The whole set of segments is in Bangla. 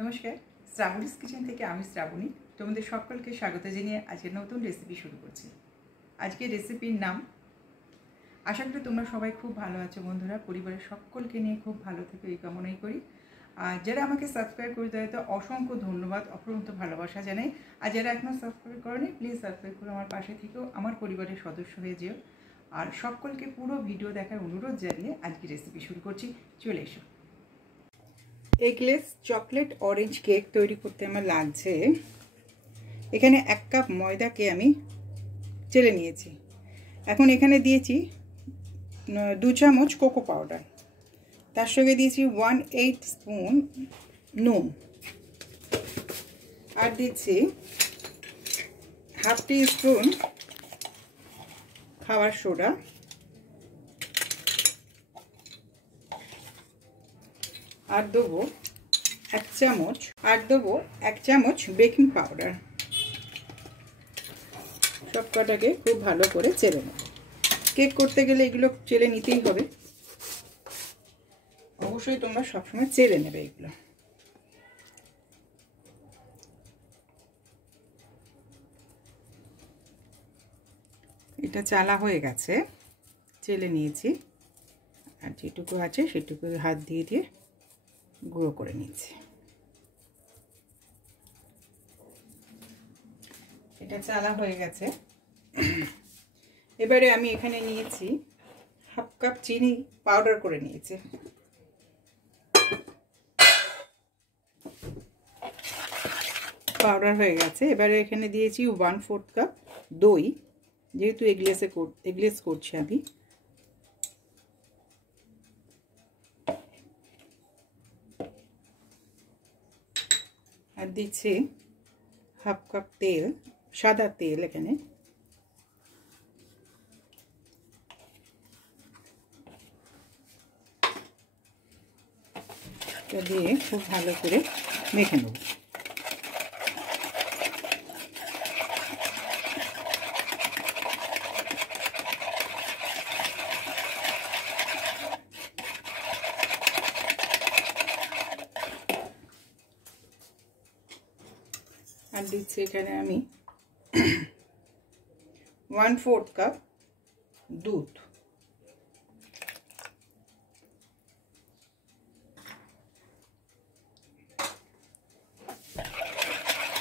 নমস্কার, শ্রাবণীস কিচেন থেকে আমি শ্রাবণী তোমাদের সকলকে স্বাগত জানিয়ে আজকের নতুন রেসিপি শুরু করছি। আজকের রেসিপির নাম, আশা করি তোমরা সবাই খুব ভালো আছো বন্ধুরা, পরিবারের সকলকে নিয়ে খুব ভালো থেকো এই কামনাই করি। আর যারা আমাকে সাবস্ক্রাইব করে দেয় তো অসংখ্য ধন্যবাদ, অপরন্ত ভালোবাসা জানাই। আর যারা এখনও সাবস্ক্রাইব করোনি প্লিজ সাবস্ক্রাইব করে আমার পাশে থেকেও আমার পরিবারের সদস্য হয়ে যেও। আর সকলকে পুরো ভিডিও দেখার অনুরোধ জানিয়ে আজকের রেসিপি শুরু করছি, চলে এসো। এগলেস চকলেট অরেঞ্জ কেক তৈরি করতে আমার লাগছে, এখানে 1 কাপ ময়দাকে আমি চেলে নিয়েছি। এখন এখানে দিয়েছি 2 চামচ কোকো পাউডার, তার সঙ্গে দিয়েছি 1/8 স্পুন নুন, আর দিচ্ছি হাফ টি স্পুন খাবার সোডা, আর দেবো 1 চামচ বেকিং পাউডার। সব কটাকে খুব ভালো করে চেলে নেব। কেক করতে গেলে এগুলো চেলে নিতেই হবে, অবশ্যই তোমরা সবসময় চেলে নেবে এগুলো। এটা চালা হয়ে গেছে, চেলে নিয়েছি, আর যেটুকু আছে সেটুকু হাত দিয়ে দিয়ে গুঁড়ো করে নিয়েছি। এটা চালা হয়ে গেছে। এবারে আমি এখানে নিয়েছি হাফ কাপ চিনি পাউডার করে নিয়েছি। পাউডার হয়ে গেছে। এবারে এখানে দিয়েছি 1/4 কাপ দই, যেহেতু এগলেস করছি আমি। আর দিচ্ছি হাফ কাপ তেল, সাদা তেল এখানে। এটা দিয়ে খুব ভালো করে মেখে নেব। আর দিচ্ছি এখানে আমি 1/4 কাপ দুধ।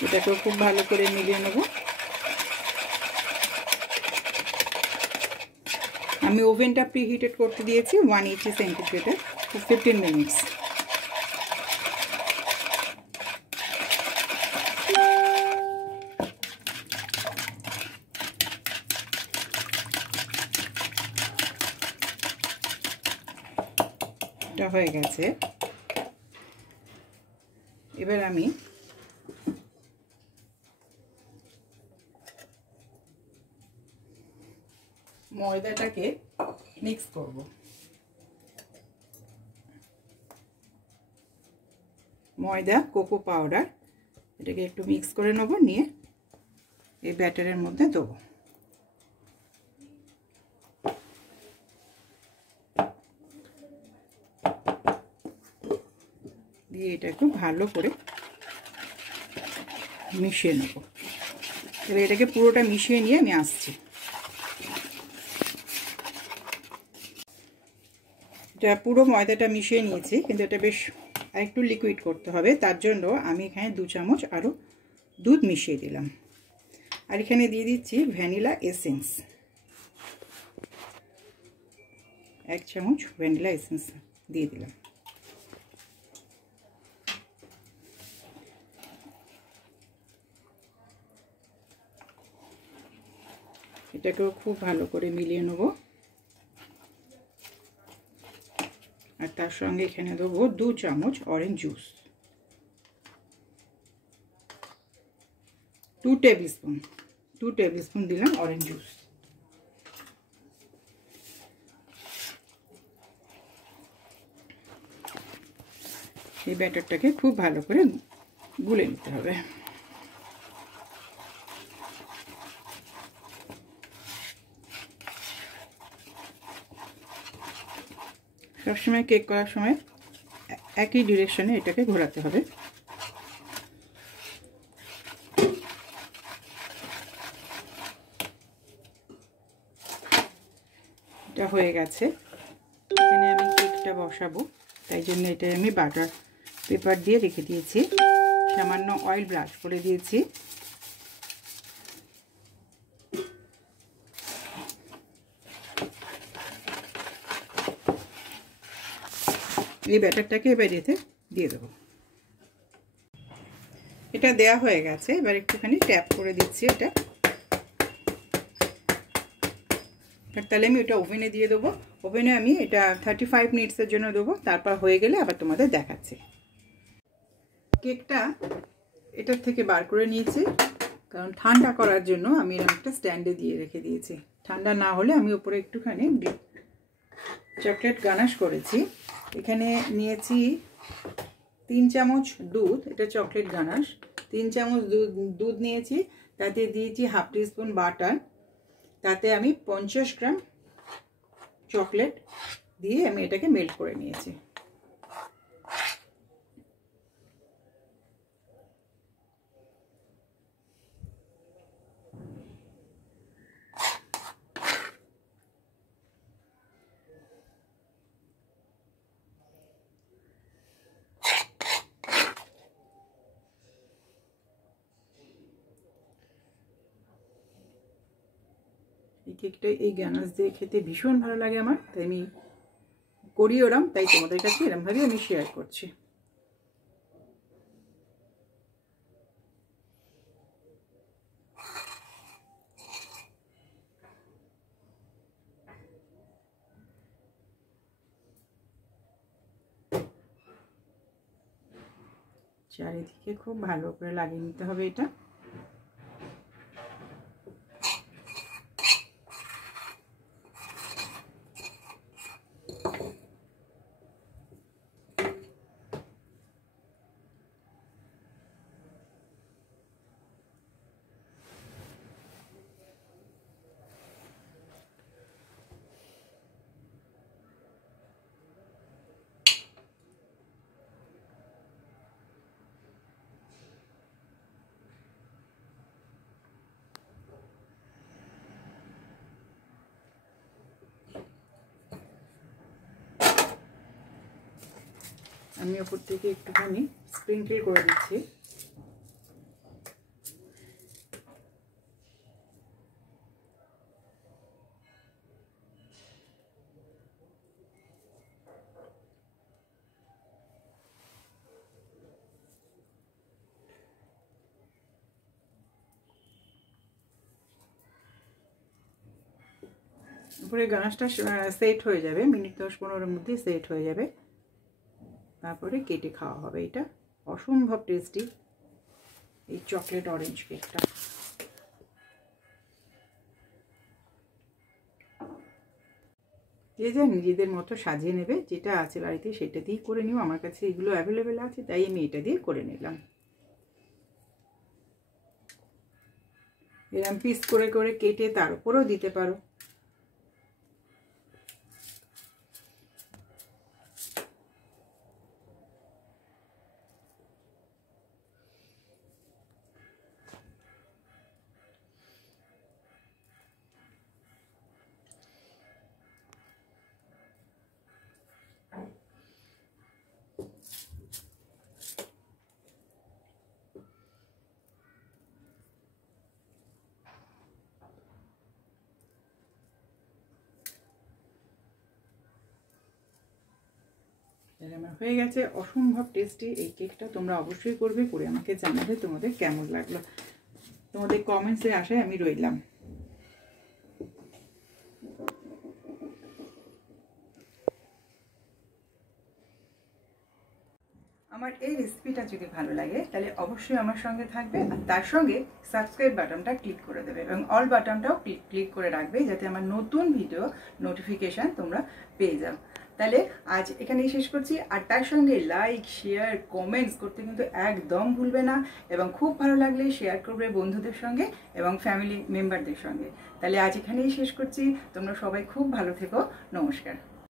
এটাকেও খুব ভালো করে মিলিয়ে নেব। আমি ওভেনটা প্রিহিটেড করতে দিয়েছি 180 সেন্টিগ্রেডে 15 মিনিটস। এটা হয়ে গেছে। এবার আমি ময়দাটাকে মিক্স করব। ময়দা, কোকো পাউডার, এটাকে একটু মিক্স করে নেব, নিয়ে এই ব্যাটারের মধ্যে দেবো। দিয়ে এটা একটু ভালো করে মিশিয়ে নেব। এবার এটাকে পুরোটা মিশিয়ে নিয়ে আমি আসছি। এটা পুরো ময়দাটা মিশিয়ে নিয়েছি, কিন্তু এটা বেশ একটু লিকুইড করতে হবে। তার জন্য আমি এখানে 2 চামচ আরও দুধ মিশিয়ে দিলাম। আর এখানে দিয়ে দিচ্ছি ভ্যানিলা এসেন্স, 1 চামচ ভ্যানিলা এসেন্স দিয়ে দিলাম। এটাকেও খুব ভালো করে মিলিয়ে নেব। আর তার সঙ্গে এখানে দেবো 2 চামচ অরেঞ্জ জুস, 2 টেবিল স্পুন দিলাম অরেঞ্জ জুস। এই ব্যাটারটাকে খুব ভালো করে গুলে নিতে হবে। সবসময় কেক করার সময় একই ডিরেকশনে এটাকে ঘোরাতে হবে। হয়ে গেছে। এখানে আমি কেকটা বসাবো, তাই জন্য এটা আমি বাটার পেপার দিয়ে রেখে দিয়েছি। সামান্য অয়েল ব্রাশ করে দিয়েছি। এই ব্যাটারটাকে এবার এতে দিয়ে দেবো। এটা দেয়া হয়ে গেছে, এবার একটুখানি ট্যাপ করে দিচ্ছি এটা। তাহলে আমি এটা ওভেনে দিয়ে দেবো। ওভেনে আমি এটা 35 মিনিটসের জন্য দেবো, তারপর হয়ে গেলে আবার তোমাদের দেখাচ্ছি। কেকটা এটার থেকে বার করে নিয়েছি, কারণ ঠান্ডা করার জন্য আমি এরকম একটা স্ট্যান্ডে দিয়ে রেখে দিয়েছি। ঠান্ডা না হলে আমি উপরে একটুখানি চকলেট গানাশ করেছি। এখানে নিয়েছি 3 চামচ দুধ, এটা চকলেট গানাশ। 3 চামচ দুধ নিয়েছি, তাতে দিয়েছি হাফ টিস্পুন বাটার, তাতে আমি 50 গ্রাম চকলেট দিয়ে আমি এটাকে মেল্ট করে নিয়েছি। এই কেকটা এই গানাশ দিয়ে খেতে ভীষণ ভালো লাগে আমার, তাই আমি করি ওরম, তাই তোমাদের কাছে এরমভাবে আমি শেয়ার করছি। চারিদিকে খুব ভালো করে লাগিয়ে নিতে হবে এটা। আমি ওপর থেকে একটুখানি স্প্রিঙ্কেল করে দিচ্ছি। উপরে গানাশটা সেট হয়ে যাবে, মিনিট 10-15-এর মধ্যে সেট হয়ে যাবে, তারপরে কেটে খাওয়া হবে। এটা অসম্ভব টেস্টি এই চকলেট অরেঞ্জ কেকটা। যে যা নিজেদের মতো সাজিয়ে নেবে, যেটা আছে বাড়িতে সেটা দিয়েই করে নিও। আমার কাছে এগুলো অ্যাভেলেবেল আছে, তাই আমি এটা দিয়ে করে নিলাম। এরকম পিস করে করে কেটে তার উপরেও দিতে পারো। আমার হয়ে গেছে অসম্ভব টেস্টি এই কেকটা। তোমরা অবশ্যই করবে, করে আমাকে জানাবে তোমাদের কেমন লাগলো। তোমাদের কমেন্টসে আশায় আমি রইলাম। আমার এই রেসিপিটা যদি ভালো লাগে তাহলে অবশ্যই আমার সঙ্গে থাকবে, আর তার সঙ্গে সাবস্ক্রাইব বাটনটা ক্লিক করে দেবে এবং অল বাটনটাও ক্লিক করে রাখবে, যাতে আমার নতুন ভিডিও নোটিফিকেশান তোমরা পেয়ে যাও। তাহলে আজ এখানেই শেষ করছি, আর তার সঙ্গে লাইক শেয়ার কমেন্টস করতে কিন্তু একদম ভুলবে না, এবং খুব ভালো লাগলে শেয়ার করবে বন্ধুদের সঙ্গে এবং ফ্যামিলি মেম্বারদের সঙ্গে। তাহলে আজ এখানেই শেষ করছি, তোমরা সবাই খুব ভালো থেকো। নমস্কার।